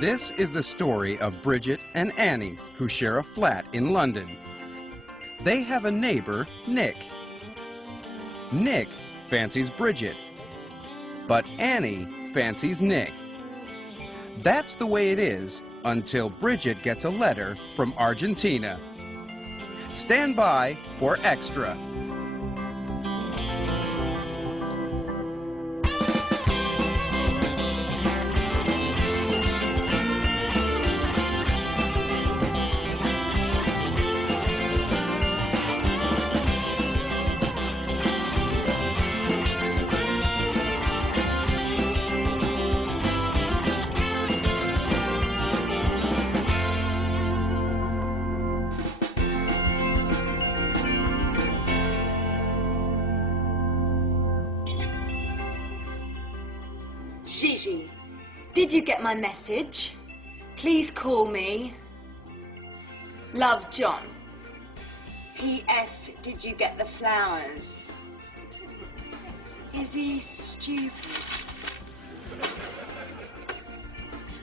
This is the story of Bridget and Annie, who share a flat in London. They have a neighbor, Nick. Nick fancies Bridget, but Annie fancies Nick. That's the way it is until Bridget gets a letter from Argentina. Stand by for Extra. Gigi, did you get my message? Please call me. Love, John. P.S. Did you get the flowers? Is he stupid?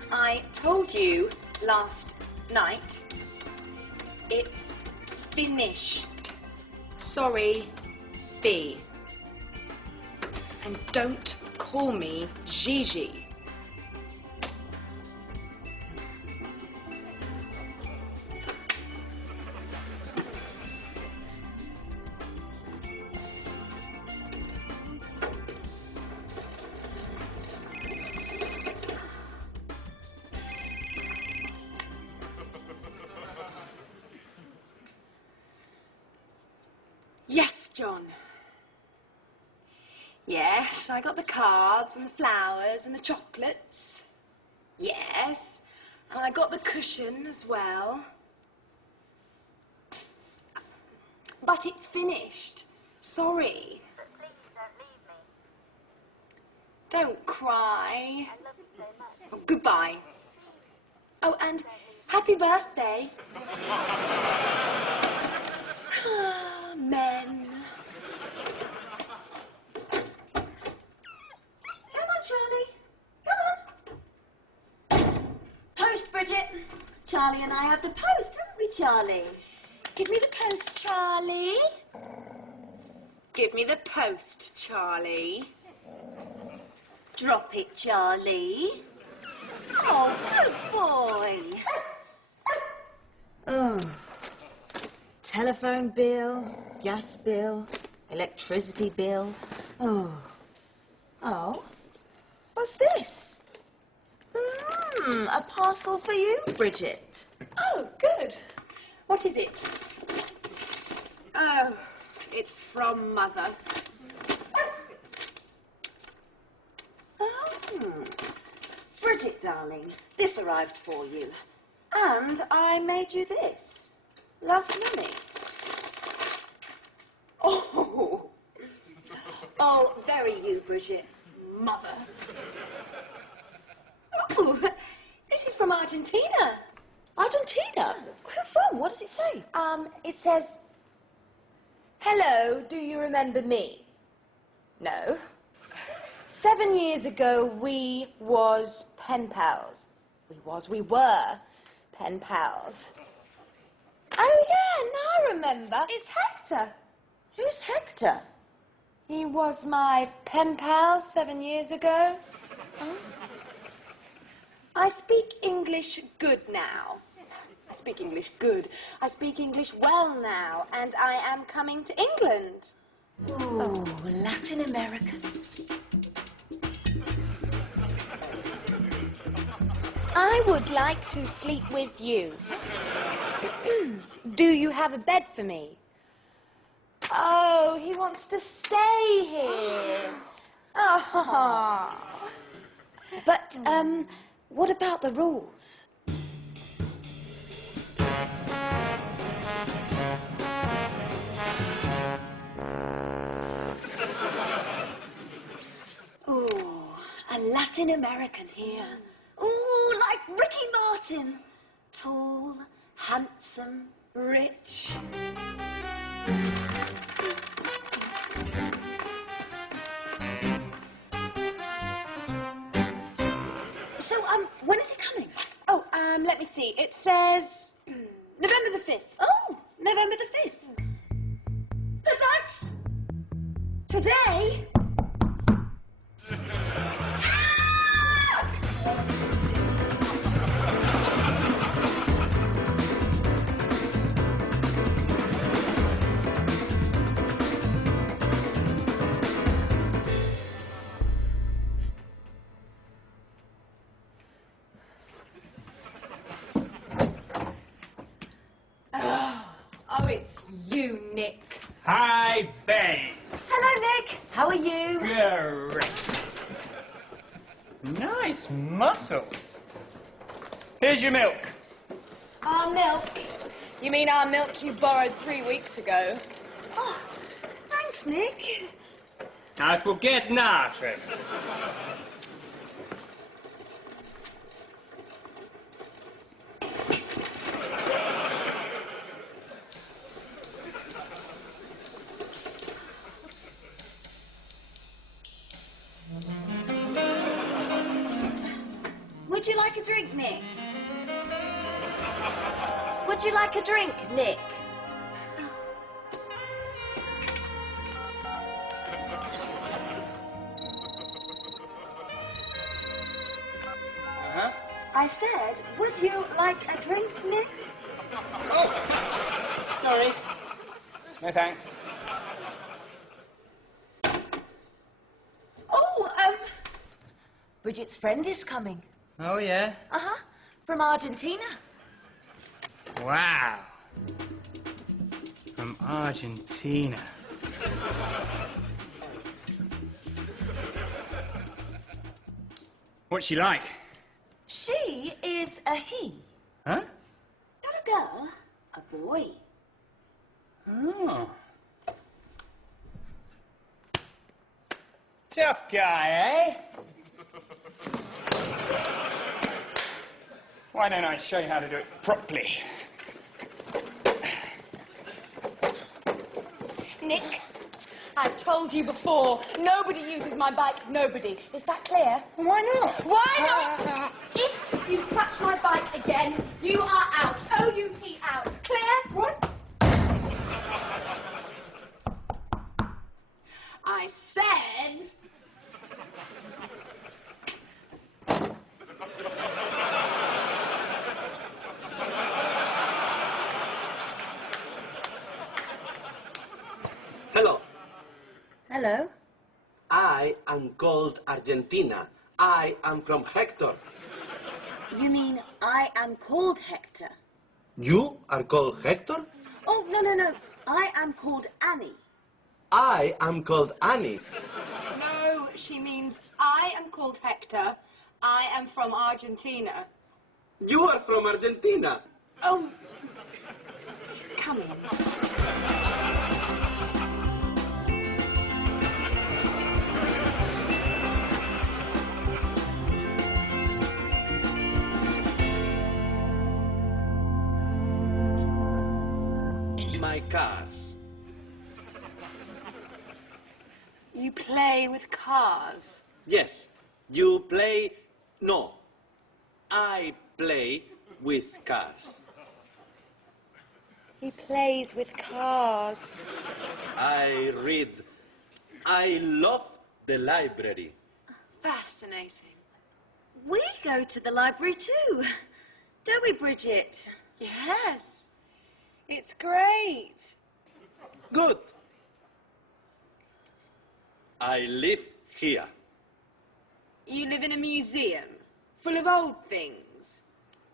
I told you last night. It's finished. Sorry, B. And don't call me Gigi. Yes, John. Yes, I got the cards and the flowers and the chocolates. Yes, and I got the cushion as well. But it's finished. Sorry. But please don't leave me. Don't cry. I love you so much. Oh, goodbye. Oh, and happy birthday. Men. Come on, Charlie. Come on. Post, Bridget. Charlie and I have the post, haven't we, Charlie? Give me the post, Charlie. Give me the post, Charlie. Drop it, Charlie. Oh, good boy. Oh. Telephone bill, gas bill, electricity bill. Oh. Oh. What's this? A parcel for you, Bridget. Oh, good. What is it? Oh, it's from Mother. Oh. Bridget, darling, this arrived for you. And I made you this. Love, Mummy. Oh. Oh, very you, Bridget. Mother. Oh, this is from Argentina. Argentina? Who from? What does it say? It says, "Hello, do you remember me?" No. 7 years ago, we was pen pals. We were pen pals. Oh, yeah, now I remember. It's Hector. Who's Hector? He was my pen pal 7 years ago. Oh. I speak English good now. I speak English good. I speak English well now, and I am coming to England. Oh, Latin Americans. I would like to sleep with you. Do you have a bed for me? Oh, he wants to stay here. Oh. But, what about the rules? Ooh, a Latin American here. Ooh, like Ricky Martin. Tall, handsome, rich. So, when is he coming? Let me see. It says November the 5th. Oh, November the 5th. But that's Today? Oh, it's you, Nick. Hi, babe. Hello, Nick. How are you? Great. Nice muscles. Here's your milk. Our milk? You mean our milk you borrowed 3 weeks ago? Oh, thanks, Nick. I forget nothing. Would you like a drink, Nick? Would you like a drink, Nick? Huh? I said, would you like a drink, Nick? Oh, sorry. No thanks. Oh, Bridget's friend is coming. Oh, yeah? Uh-huh, from Argentina. Wow. From Argentina. What's she like? She is a he. Huh? Not a girl, a boy. Oh. Tough guy, eh? Why don't I show you how to do it properly? Nick, I've told you before, nobody uses my bike, nobody. Is that clear? Why not? Why not? If you touch my bike again, you are out. O-U-T out. Clear? What? I said... Hello, Hello. I am called Argentina. I am from Hector. You mean I am called Hector? You are called Hector? Oh, no. I am called Annie. I am called Annie. No, she means I am called Hector. I am from Argentina. You are from Argentina. Oh, come in. My cars. You play with cars. Yes, you play... No, I play with cars. He plays with cars. I read. I love the library. Fascinating. We go to the library too. Don't we, Bridget? Yes. It's great. Good. I live here. You live in a museum full of old things.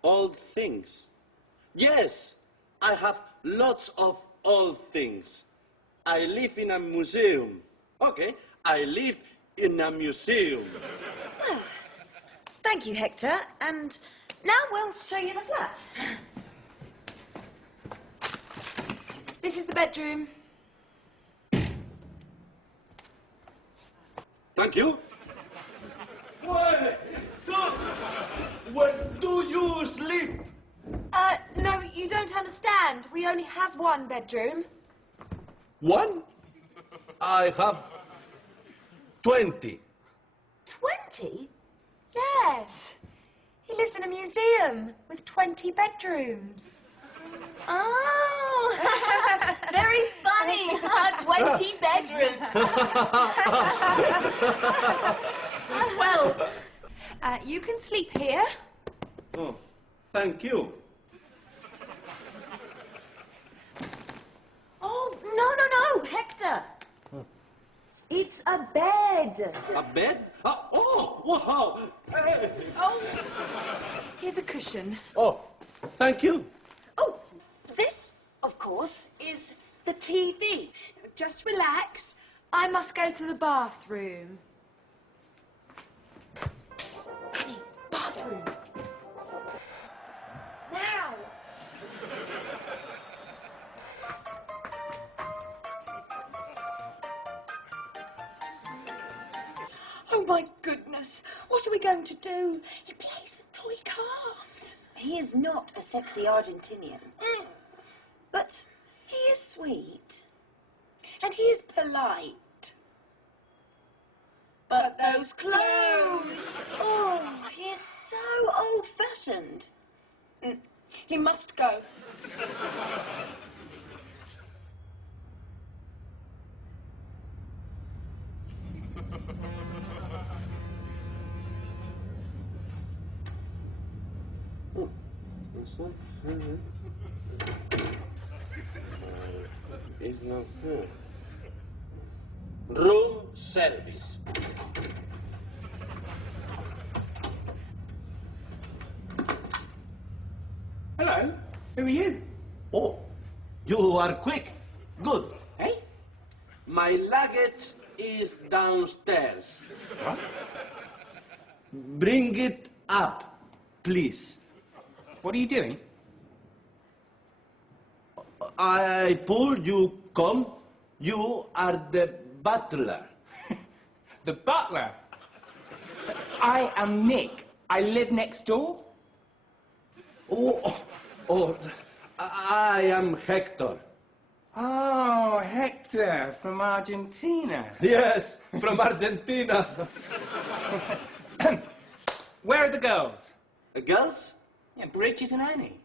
Old things. Yes, I have lots of old things. I live in a museum. Okay, I live in a museum. Thank you, Hector. And now we'll show you the flat. This is the bedroom. Thank you. Where do you sleep? No, you don't understand. We only have one bedroom. One? I have 20. 20? Yes. He lives in a museum with 20 bedrooms. Oh, very funny. 20 bedrooms. Well, you can sleep here. Oh, thank you. Oh, no, Hector. It's a bed. A bed? Oh, wow. Hey. Here's a cushion. Oh, thank you. Oh, this, of course, is the TV. Just relax. I must go to the bathroom. Psst, Annie, bathroom. Now. Oh, my goodness. What are we going to do? He plays with toy cars. He is not a sexy Argentinian. But he is sweet. And he is polite. But those clothes! Oh, he is so old-fashioned. He must go. It's not fair. Room service. Hello, who are you? Oh, you are quick. Good. Hey? My luggage is downstairs. What? Bring it up, please. What are you doing? I pull, you come. You are the butler. The butler. I am Nick. I live next door. Oh, I am Hector. Oh, Hector from Argentina. Yes, from Argentina. Where are the girls? Girls? Yeah, Bridget and Annie.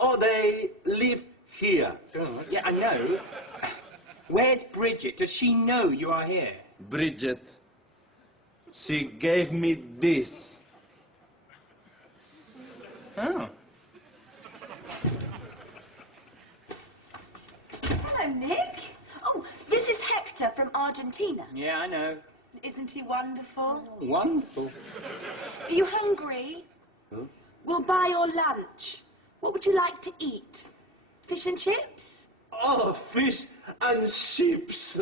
Oh, they live here. Oh, yeah, I know. Where's Bridget? Does she know you are here? Bridget, she gave me this. Oh. Hello, Nick. Oh, this is Hector from Argentina. Yeah, I know. Isn't he wonderful? Wonderful. Are you hungry? Huh? We'll buy your lunch. What would you like to eat? Fish and chips? Oh, fish and chips.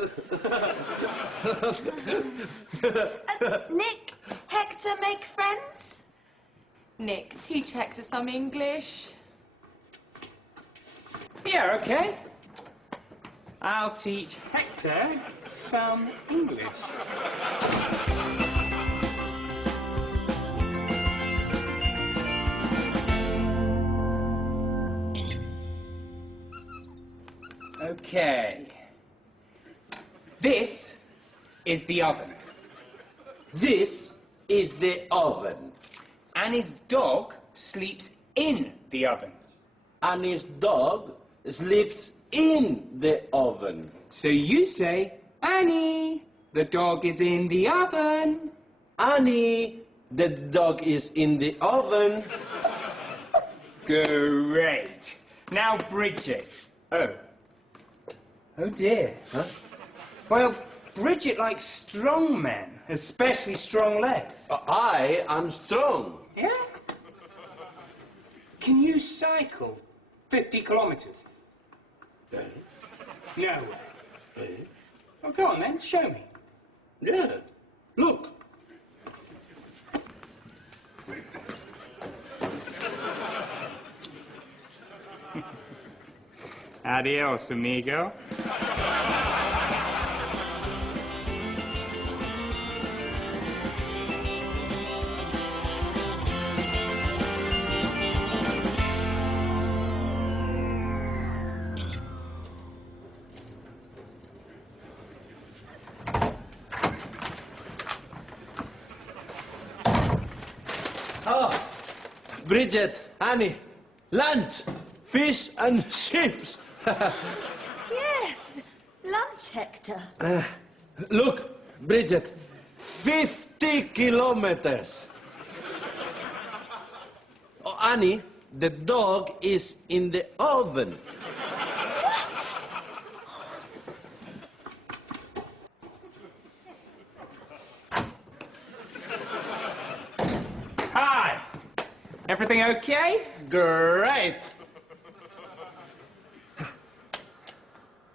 Nick, Hector make friends? Nick, teach Hector some English. Yeah, okay. I'll teach Hector some English. Okay. This is the oven. This is the oven. Annie's dog sleeps in the oven. And his dog sleeps in the oven. So you say, Annie, the dog is in the oven. Annie, the dog is in the oven. Great. Now, Bridget. Oh dear. Huh? Well, Bridget likes strong men, especially strong legs. I am strong. Yeah? Can you cycle 50 kilometres? No. Well, go on then, show me. Yeah, look. Adios, amigo. Bridget, Annie, lunch, fish and chips. Yes, lunch, Hector. Look, Bridget, 50 kilometers. Oh, Annie, the dog is in the oven. What? Hi. Everything okay? Great.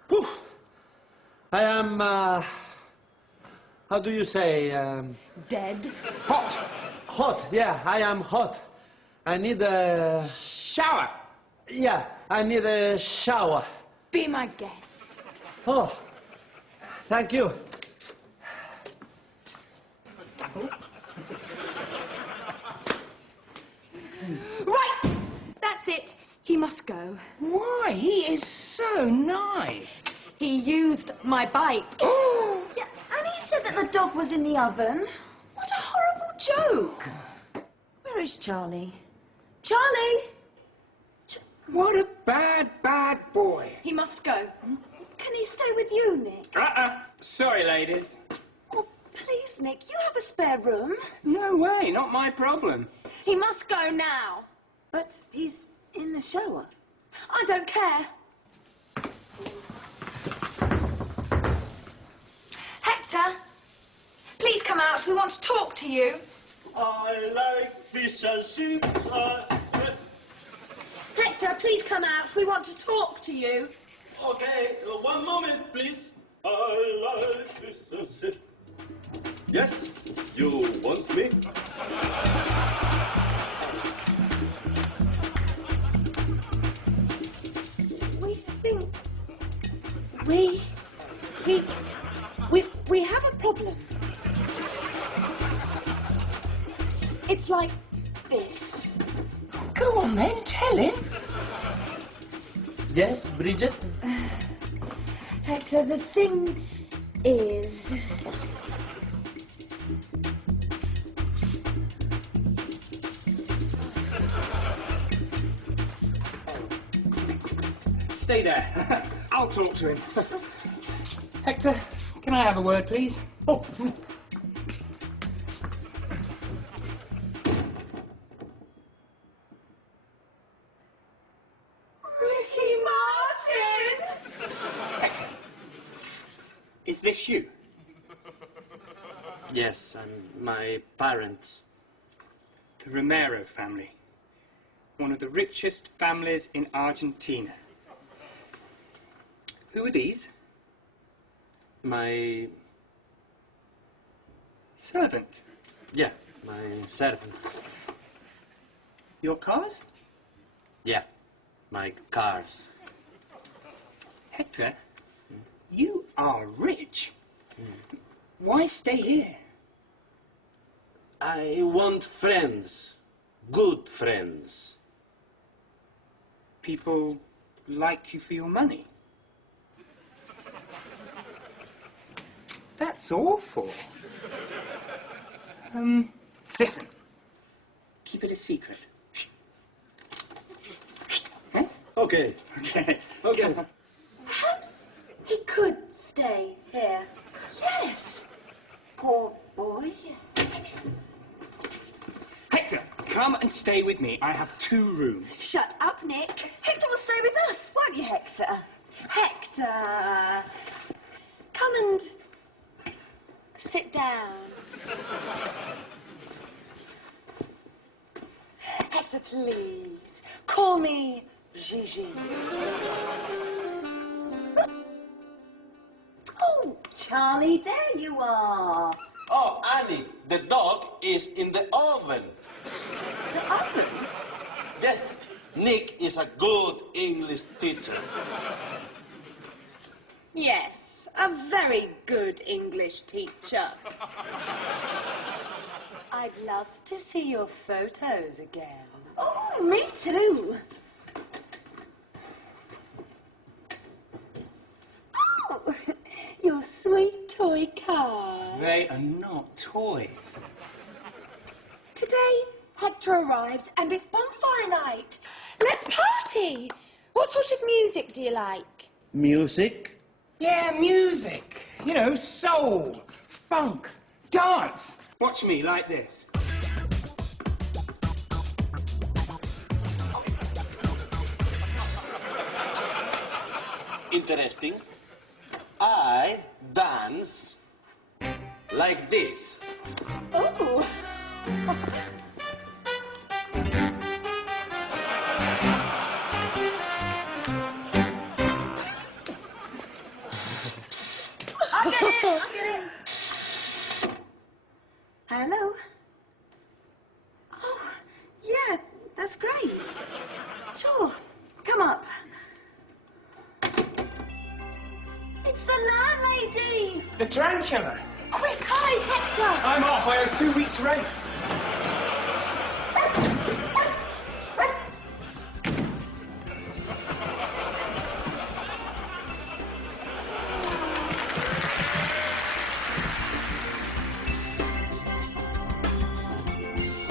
Whew. I am, how do you say, Dead. Hot. hot. Yeah, I am hot. I need a, Shower. yeah, I need a shower. Be my guest. Oh, thank you. Right! That's it. He must go. Why? He is so nice. He used my bike. Yeah, and he said that the dog was in the oven. What a horrible joke. Where is Charlie? Charlie! What a bad, bad boy. He must go. Can he stay with you, Nick? Sorry, ladies. Oh, please, Nick, you have a spare room. No way, not my problem. He must go now. But he's in the shower. I don't care. Hector, please come out. We want to talk to you. I like fish and chips. Hector, please come out. We want to talk to you. Okay, one moment, please. I like fish and chips. Yes, you want me? We think we have a problem. It's like this. Go on then, tell him. Yes, Bridget? Hector, the thing is... Stay there. I'll talk to him. Hector, can I have a word, please? Oh. Ricky Martin! Hector, is this you? Yes, and my parents. The Romero family. One of the richest families in Argentina. Who are these? My... Servants. yeah, my servants. Your cars? Yeah, my cars. Hector, you are rich. Why stay here? I want friends. Good friends. People like you for your money. That's awful. Listen. Keep it a secret. Shh. Shh. Eh? Okay. Okay. Okay. Perhaps he could stay here. Yes. Poor boy. Hector, come and stay with me. I have 2 rooms. Shut up, Nick. Hector will stay with us, won't you, Hector? Hector, come and sit down. Hector, please, call me Gigi. Oh, Charlie, there you are. Oh, Annie, the dog is in the oven. The oven? Yes, Nick is a good English teacher. Yes, a very good English teacher. I'd love to see your photos again. Oh, me too. Oh, your sweet toy cars. They are not toys. Today, Hector arrives and it's bonfire night. Let's party! What sort of music do you like? Music? Yeah, music. You know, soul, funk, dance. Watch me like this. Interesting. I dance like this. Oh. I'll get it. Hello? Oh, yeah, that's great. Sure, come up. It's the landlady. The tarantula. Quick, hide, Hector. I'm off. I owe 2 weeks' rent.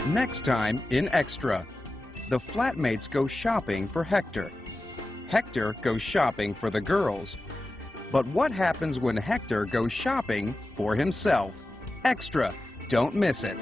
Next time in Extra, the flatmates go shopping for Hector. Hector goes shopping for the girls. But what happens when Hector goes shopping for himself? Extra, don't miss it.